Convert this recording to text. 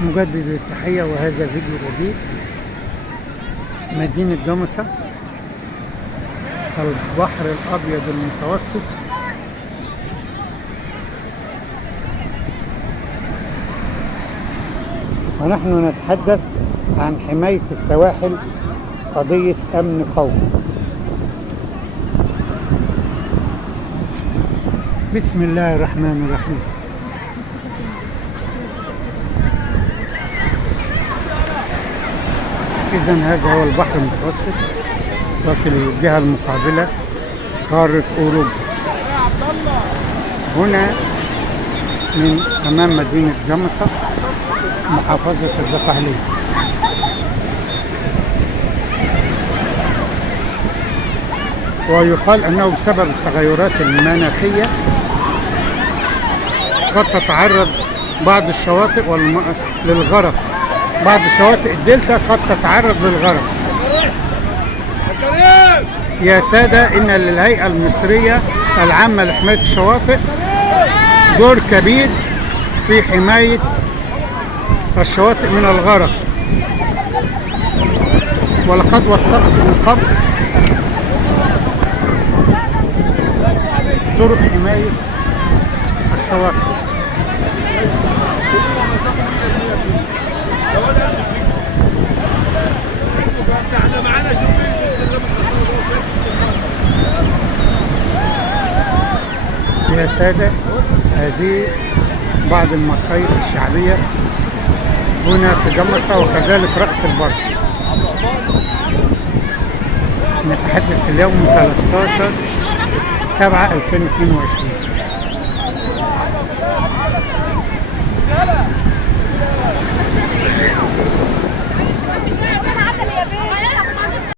مجدد التحية، وهذا فيديو جديد. مدينة جمصة، البحر الأبيض المتوسط. ونحن نتحدث عن حماية السواحل، قضية أمن قومي. بسم الله الرحمن الرحيم. إذن هذا هو البحر المتوسط، وفي الجهة المقابلة قارة أوروبا. هنا من أمام مدينة جمصة محافظة الدقهلية. ويقال أنه بسبب التغيرات المناخية قد تتعرض بعض الشواطئ للغرق. بعض شواطئ الدلتا قد تتعرض للغرق. يا سادة، إن للهيئة المصرية العامة لحماية الشواطئ دور كبير في حماية الشواطئ من الغرق. ولقد وثقت من قبل طرق حماية الشواطئ. يا سادة، هذه بعض المصايف الشعبية هنا في جمصة، وكذلك رقص البر. نتحدث اليوم 13/7/2022.